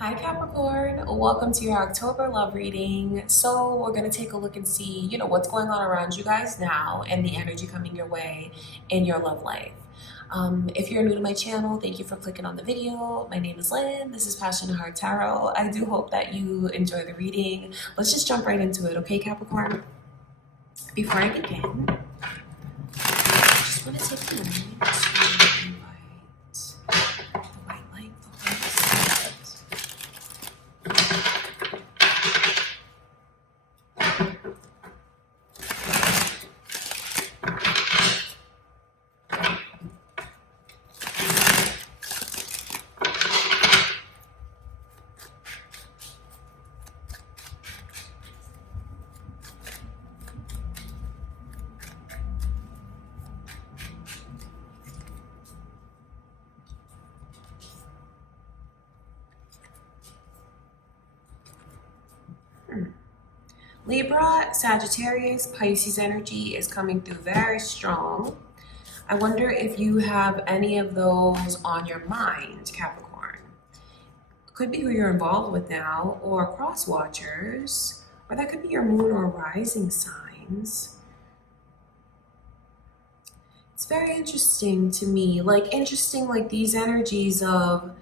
Hi Capricorn, welcome to your October love reading. So we're going to take a look and see, what's going on around you guys now and the energy coming your way in your love life. If you're new to my channel, thank you for clicking on the video. My name is Lynn. This is Passion and Heart Tarot. I do hope that you enjoy the reading. Let's just jump right into it, okay, Capricorn? Before I begin, I just want to take a moment to invite the white light, the Holy Spirit. Libra, Sagittarius, Pisces energy is coming through very strong. I wonder if you have any of those on your mind, Capricorn. Could be who you're involved with now, or cross watchers, or that could be your moon or rising signs. It's very interesting to me, like these energies of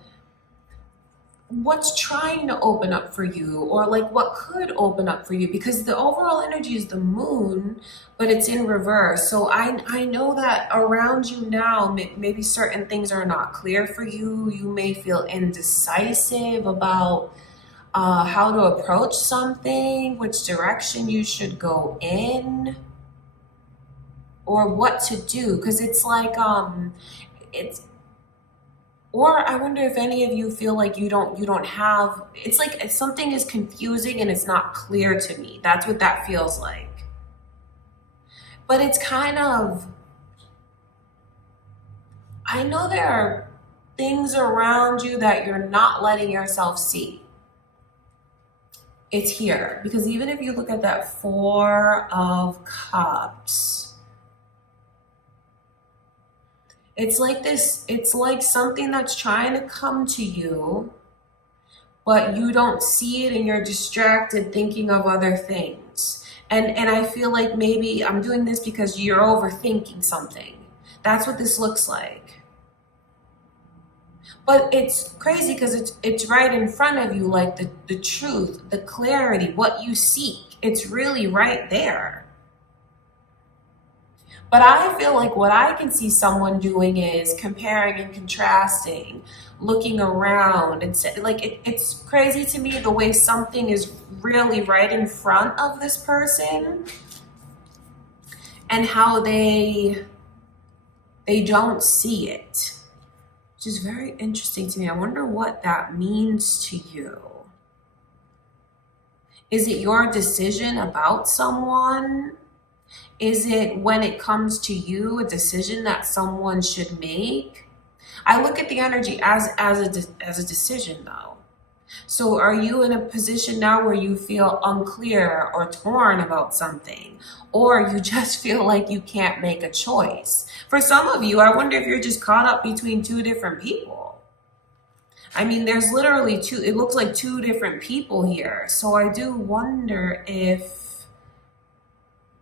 what's trying to open up for you, or like what could open up for you, because the overall energy is the moon, but it's in reverse. So I know that around you now, maybe certain things are not clear for you. You may feel indecisive about how to approach something, which direction you should go in, or what to do, because it's like or I wonder if any of you feel like you don't have, it's like something is confusing and it's not clear to me. That's what that feels like. But it's kind of, I know there are things around you that you're not letting yourself see. It's here, because even if you look at that Four of Cups, it's like this, it's like something that's trying to come to you, but you don't see it and you're distracted thinking of other things. And I feel like maybe I'm doing this because you're overthinking something. That's what this looks like. But it's crazy because it's right in front of you, like the truth, the clarity, what you seek. It's really right there. But I feel like what I can see someone doing is comparing and contrasting, looking around, and like it's crazy to me the way something is really right in front of this person and how they don't see it, which is very interesting to me. I wonder what that means to you. Is it your decision about someone? Is it, when it comes to you, a decision that someone should make? I look at the energy as a decision, though. So are you in a position now where you feel unclear or torn about something, or you just feel like you can't make a choice? For some of you, I wonder if you're just caught up between two different people. I mean, there's literally it looks like two different people here. So I do wonder if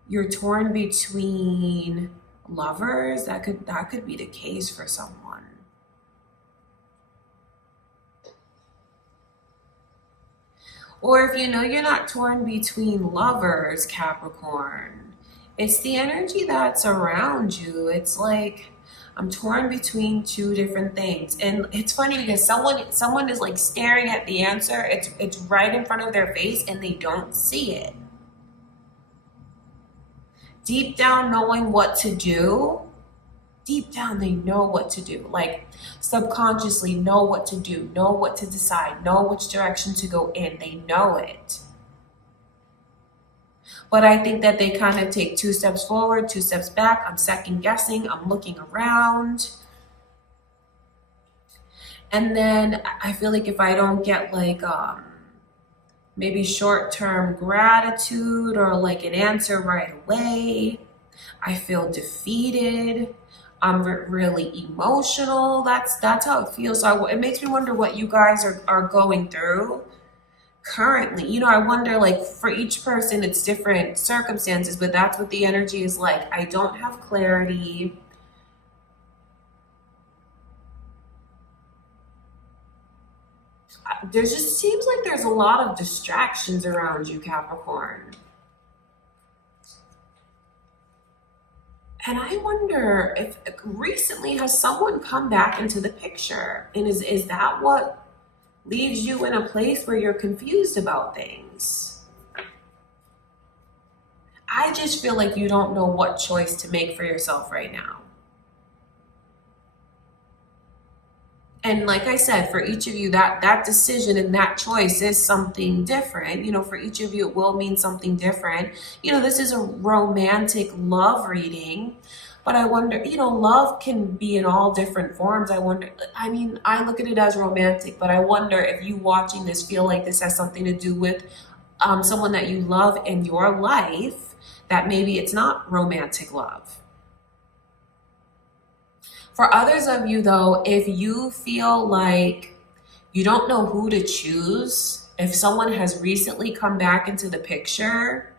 you're torn between lovers. That could be the case for someone. Or if you know you're not torn between lovers, Capricorn, it's the energy that's around you. It's like, I'm torn between two different things. And it's funny because someone is like staring at the answer. It's right in front of their face and they don't see it. Deep down knowing what to do, deep down they know what to do. Like subconsciously know what to do, know what to decide, know which direction to go in. They know it. But I think that they kind of take 2 steps forward, 2 steps back. I'm second guessing, I'm looking around. And then I feel like if I don't get like maybe short-term gratitude or like an answer right away, I feel defeated. I'm really emotional. That's how it feels. So it makes me wonder what you guys are going through currently. You know, I wonder, like, for each person, it's different circumstances, but that's what the energy is like. I don't have clarity. There just seems like there's a lot of distractions around you, Capricorn. And I wonder if recently has someone come back into the picture, and is that what leaves you in a place where you're confused about things? I just feel like you don't know what choice to make for yourself right now. And like I said, for each of you, that decision and that choice is something different. You know, for each of you, it will mean something different. You know, this is a romantic love reading, but I wonder, you know, love can be in all different forms. I wonder, I mean, I look at it as romantic, but I wonder if you watching this feel like this has something to do with someone that you love in your life, that maybe it's not romantic love. For others of you, though, if you feel like you don't know who to choose, if someone has recently come back into the picture,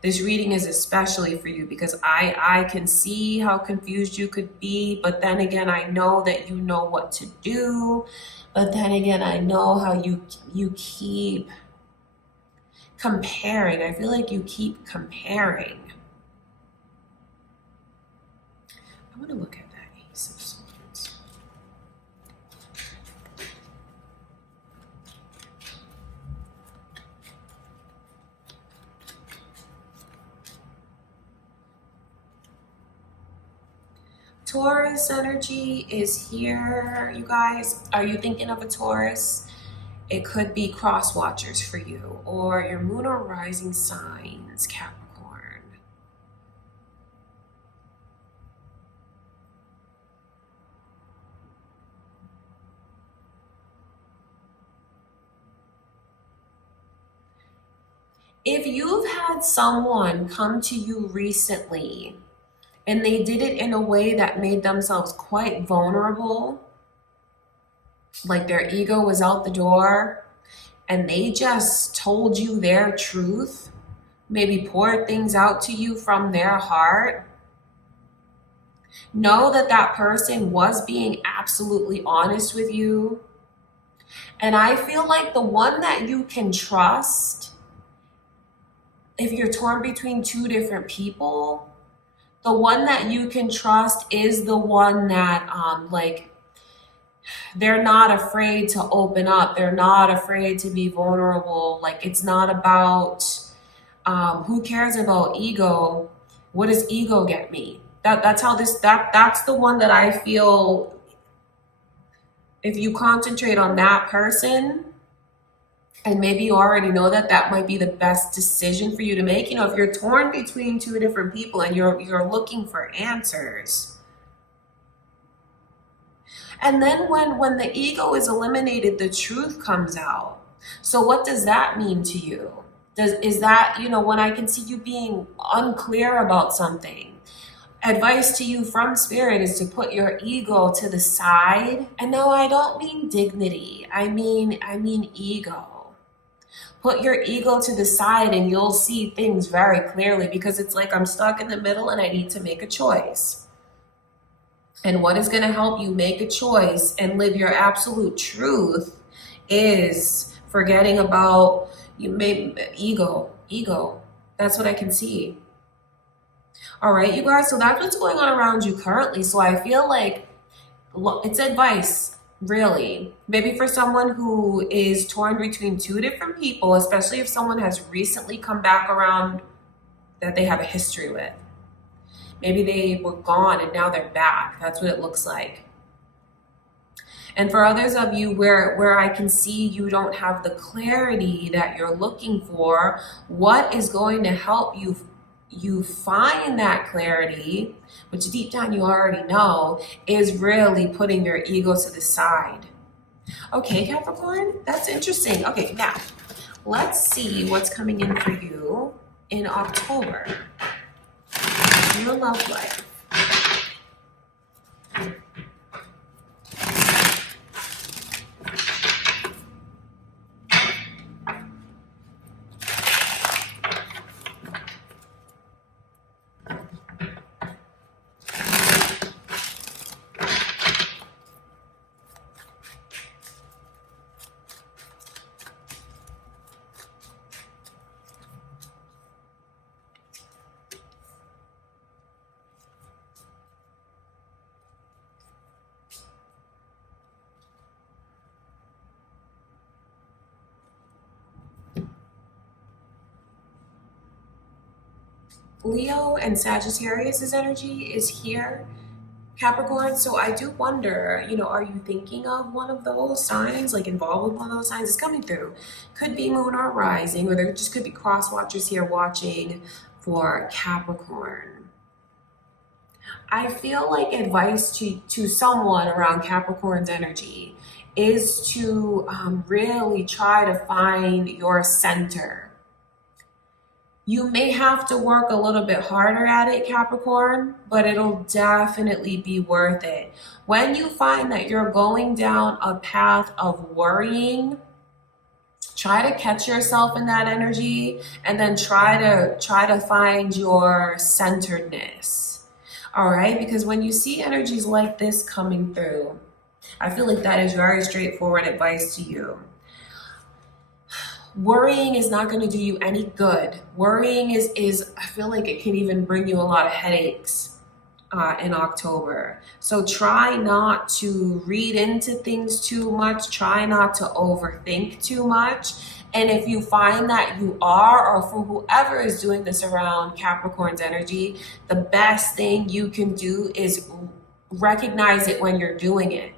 this reading is especially for you, because I can see how confused you could be, but then again, I know that you know what to do. But then again, I know how you keep comparing. I feel like you keep comparing. I want to look at that Ace of Swords. Taurus energy is here, you guys. Are you thinking of a Taurus? It could be cross watchers for you, or your moon or rising signs, Capricorn. If you've had someone come to you recently and they did it in a way that made themselves quite vulnerable, like their ego was out the door, and they just told you their truth, maybe poured things out to you from their heart, know that that person was being absolutely honest with you. And I feel like the one that you can trust, if you're torn between two different people, the one that you can trust is the one that like, they're not afraid to open up. They're not afraid to be vulnerable. Like, it's not about who cares about ego. What does ego get me? That's the one that I feel, if you concentrate on that person, and maybe you already know that that might be the best decision for you to make. You know, if you're torn between two different people and you're looking for answers. And then when the ego is eliminated, the truth comes out. So what does that mean to you? Is that, you know, when I can see you being unclear about something, advice to you from Spirit is to put your ego to the side. And no, I don't mean dignity. I mean ego. Put your ego to the side and you'll see things very clearly, because it's like I'm stuck in the middle and I need to make a choice. And what is going to help you make a choice and live your absolute truth is forgetting about ego. That's what I can see. All right, you guys. So that's what's going on around you currently. So I feel like it's advice, really. Maybe for someone who is torn between two different people, especially if someone has recently come back around that they have a history with. Maybe they were gone and now they're back. That's what it looks like. And for others of you where I can see you don't have the clarity that you're looking for, what is going to help you find that clarity, which deep down you already know, is really putting your ego to the side. Okay, Capricorn, that's interesting. Okay, now let's see what's coming in for you in October. Your love life. Leo and Sagittarius's energy is here, Capricorn. So I do wonder, are you thinking of one of those signs, like involved with one of those signs? Is coming through. Could be moon or rising, or there just could be cross watchers here watching for Capricorn. I feel like advice to someone around Capricorn's energy is to really try to find your center. You may have to work a little bit harder at it, Capricorn, but it'll definitely be worth it. When you find that you're going down a path of worrying, try to catch yourself in that energy and then try to find your centeredness. All right? Because when you see energies like this coming through, I feel like that is very straightforward advice to you. Worrying is not going to do you any good. Worrying is I feel like it can even bring you a lot of headaches in October. So try not to read into things too much. Try not to overthink too much. And if you find that you are, or for whoever is doing this around Capricorn's energy, the best thing you can do is recognize it when you're doing it.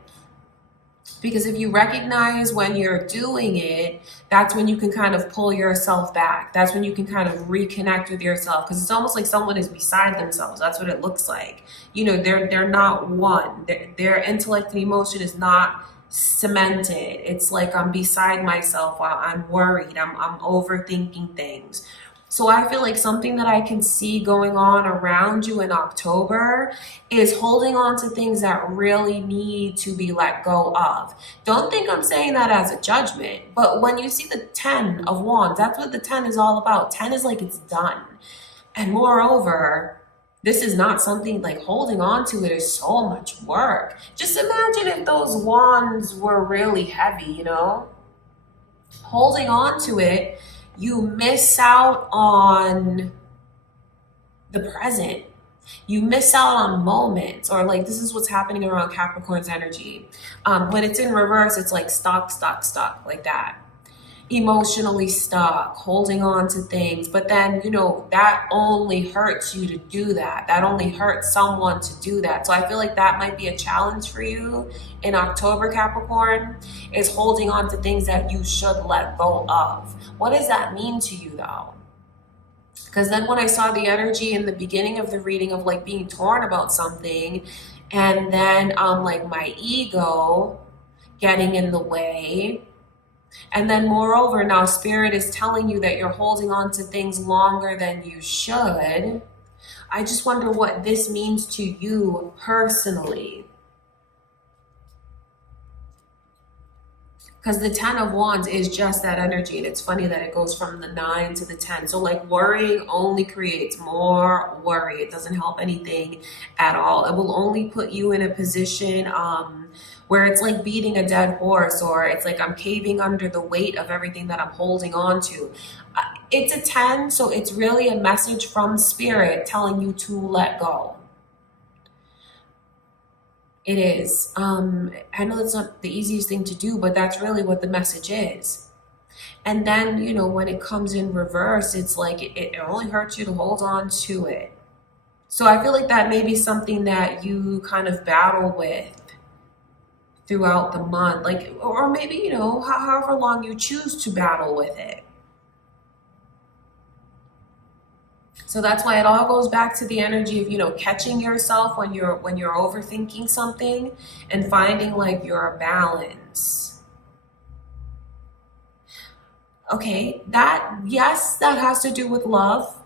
Because if you recognize when you're doing it, that's when you can kind of pull yourself back. That's when you can kind of reconnect with yourself. Because it's almost like someone is beside themselves. That's what it looks like. They're not one. Their intellect and emotion is not cemented. It's like I'm beside myself while I'm worried. I'm overthinking things. So I feel like something that I can see going on around you in October is holding on to things that really need to be let go of. Don't think I'm saying that as a judgment, but when you see the 10 of Wands, that's what the 10 is all about. 10 is like it's done. And moreover, this is not something like holding on to it is so much work. Just imagine if those wands were really heavy, Holding on to it, you miss out on the present. You miss out on moments, or like this is what's happening around Capricorn's energy. When it's in reverse, it's like stuck, like that. Emotionally stuck, holding on to things. But then, that only hurts you to do that. That only hurts someone to do that. So I feel like that might be a challenge for you in October, Capricorn, is holding on to things that you should let go of. What does that mean to you though? Because then when I saw the energy in the beginning of the reading of like being torn about something, and then like my ego getting in the way, and then moreover, now Spirit is telling you that you're holding on to things longer than you should. I just wonder what this means to you personally. Because the 10 of Wands is just that energy. And it's funny that it goes from the 9 to the 10. So like worrying only creates more worry. It doesn't help anything at all. It will only put you in a position where it's like beating a dead horse, or it's like I'm caving under the weight of everything that I'm holding on to. It's a 10, so it's really a message from Spirit telling you to let go. It is. I know it's not the easiest thing to do, but that's really what the message is. And then, when it comes in reverse, it's like it only hurts you to hold on to it. So I feel like that may be something that you kind of battle with throughout the month, like, or maybe, however long you choose to battle with it. So that's why it all goes back to the energy of, catching yourself when you're overthinking something and finding like your balance. Okay, that has to do with love.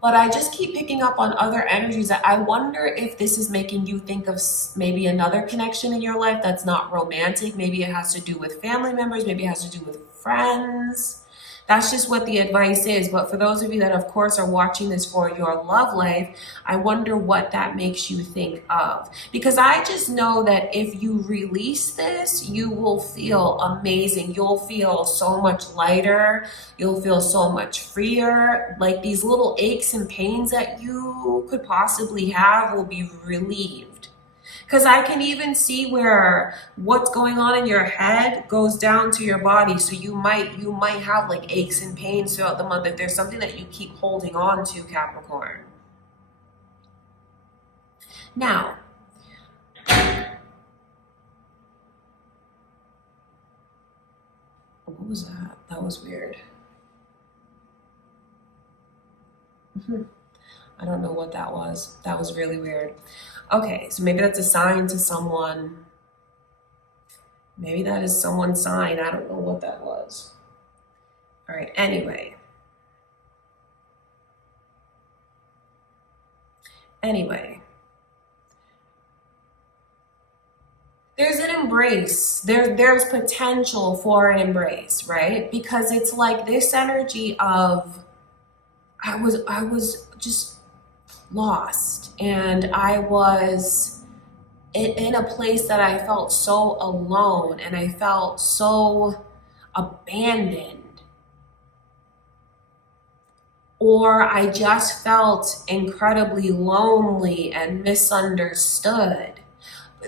But I just keep picking up on other energies that I wonder if this is making you think of maybe another connection in your life that's not romantic. Maybe it has to do with family members. Maybe it has to do with friends. That's just what the advice is. But for those of you that, of course, are watching this for your love life, I wonder what that makes you think of. Because I just know that if you release this, you will feel amazing. You'll feel so much lighter. You'll feel so much freer. Like these little aches and pains that you could possibly have will be relieved. Because I can even see where what's going on in your head goes down to your body. So you might have like aches and pains throughout the month if there's something that you keep holding on to, Capricorn. Now, what was that? That was weird. I don't know what that was. That was really weird. Okay, so maybe that's a sign to someone. Maybe that is someone's sign. I don't know what that was. All right, anyway. There's an embrace. There's potential for an embrace, right? Because it's like this energy of I was just lost, and I was in a place that I felt so alone, and I felt so abandoned, or I just felt incredibly lonely and misunderstood.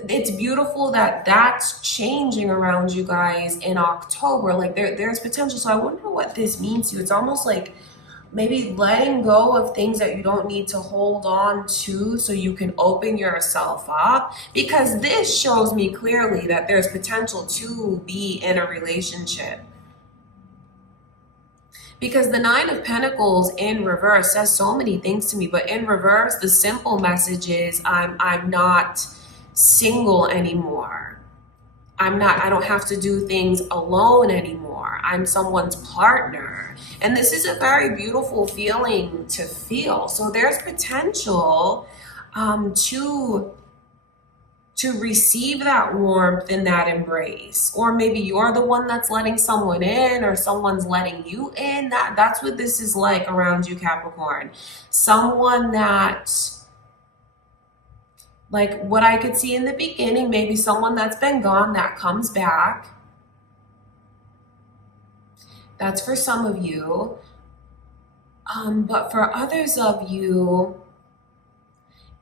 It's beautiful that that's changing around you guys in October. Like there's potential. So I wonder what this means to you. It's almost like maybe letting go of things that you don't need to hold on to so you can open yourself up, because this shows me clearly that there's potential to be in a relationship. Because the Nine of Pentacles in reverse says so many things to me, but in reverse, the simple message is I'm not single anymore. I don't have to do things alone anymore. I'm someone's partner. And this is a very beautiful feeling to feel. So there's potential to receive that warmth and that embrace. Or maybe you're the one that's letting someone in, or someone's letting you in. That's what this is like around you, Capricorn. Someone that, like what I could see in the beginning, maybe someone that's been gone that comes back. That's for some of you. But for others of you,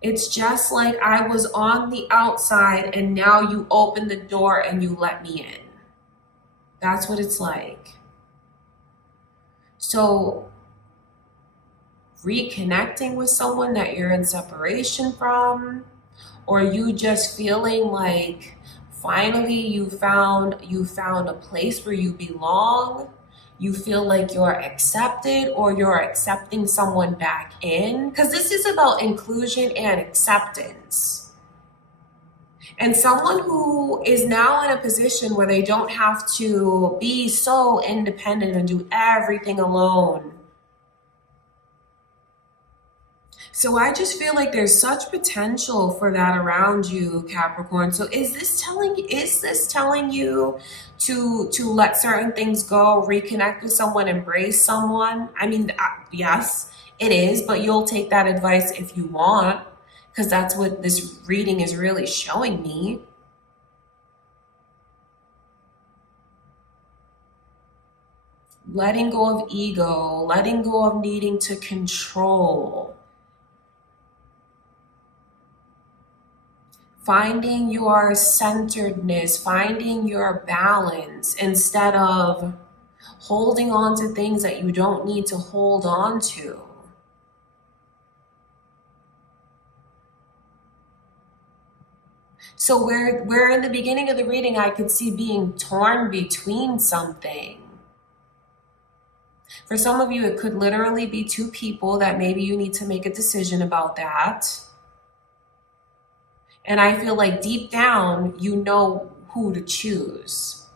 it's just like I was on the outside and now you open the door and you let me in. That's what it's like. So reconnecting with someone that you're in separation from, or you just feeling like finally you found a place where you belong. You feel like you're accepted, or you're accepting someone back in, because this is about inclusion and acceptance. And someone who is now in a position where they don't have to be so independent and do everything alone. So I just feel like there's such potential for that around you, Capricorn. So is this telling you to let certain things go, reconnect with someone, embrace someone? I mean, yes, it is, but you'll take that advice if you want, because that's what this reading is really showing me. Letting go of ego, letting go of needing to control. Finding your centeredness, finding your balance, instead of holding on to things that you don't need to hold on to. So where in the beginning of the reading I could see being torn between something. For some of you, it could literally be two people that maybe you need to make a decision about that. And I feel like deep down, you know who to choose.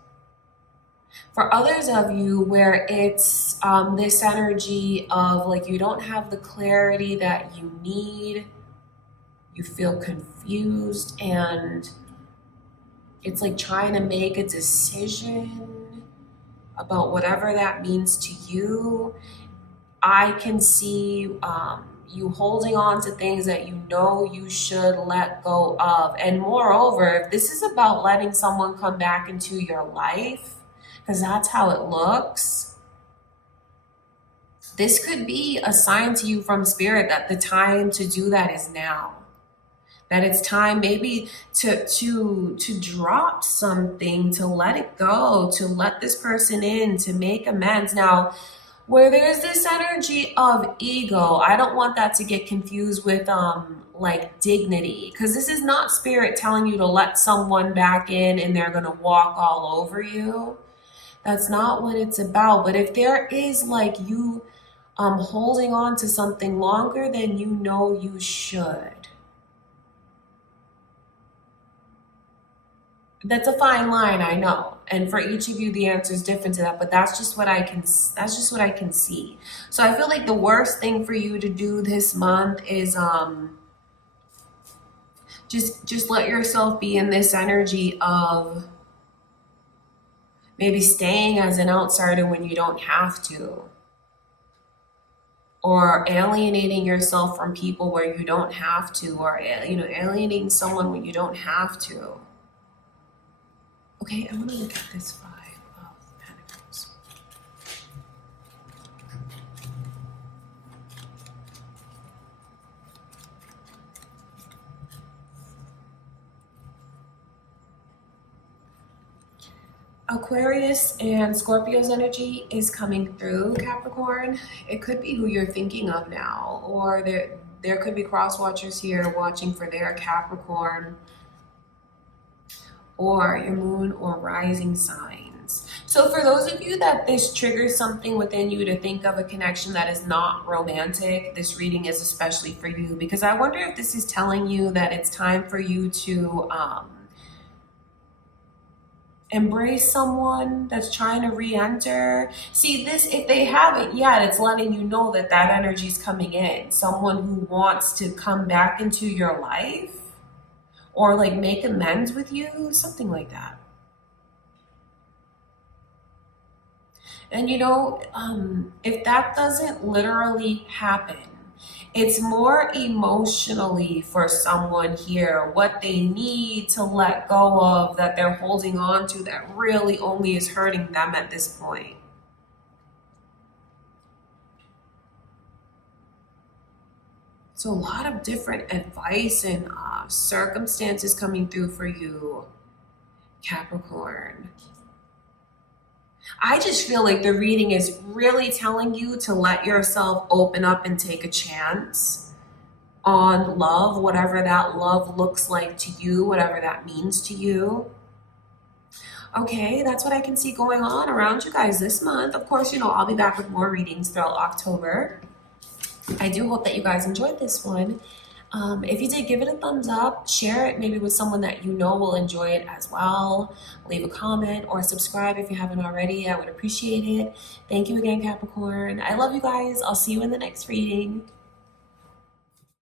For others of you, where it's this energy of like you don't have the clarity that you need, you feel confused, and it's like trying to make a decision about whatever that means to you. I can see you holding on to things that you know you should let go of. And moreover, if this is about letting someone come back into your life, because that's how it looks, this could be a sign to you from Spirit that the time to do that is now. That it's time maybe to drop something, to let it go, to let this person in, to make amends. Now, where there's this energy of ego. I don't want that to get confused with like dignity, because this is not spirit telling you to let someone back in and they're gonna walk all over you. That's not what it's about. But if there is like you holding on to something longer than you know you should, that's a fine line, I know. And for each of you, the answer is different to that, but that's just what I can, that's just what I can see. So I feel like the worst thing for you to do this month is just let yourself be in this energy of maybe staying as an outsider when you don't have to, or alienating yourself from people where you don't have to, or alienating someone when you don't have to. Okay, I want to look at this Five of Pentacles. Aquarius and Scorpio's energy is coming through, Capricorn. It could be who you're thinking of now, or there could be cross watchers here watching for their Capricorn, or your moon or rising signs. So for those of you that this triggers something within you to think of a connection that is not romantic, this reading is especially for you, because I wonder if this is telling you that it's time for you to embrace someone that's trying to re-enter. See, this, if they haven't yet, it's letting you know that that energy is coming in. Someone who wants to come back into your life, or like make amends with you, something like that. And if that doesn't literally happen, it's more emotionally for someone here what they need to let go of, that they're holding on to, that really only is hurting them at this point. So a lot of different advice and circumstances coming through for you, Capricorn. I just feel like the reading is really telling you to let yourself open up and take a chance on love, whatever that love looks like to you, whatever that means to you. Okay, that's what I can see going on around you guys this month. Of course, I'll be back with more readings throughout October. I do hope that you guys enjoyed this one. If you did, give it a thumbs up, share it maybe with someone that you know will enjoy it as well. Leave a comment or subscribe if you haven't already. I would appreciate it. Thank you again, Capricorn. I love you guys. I'll see you in the next reading.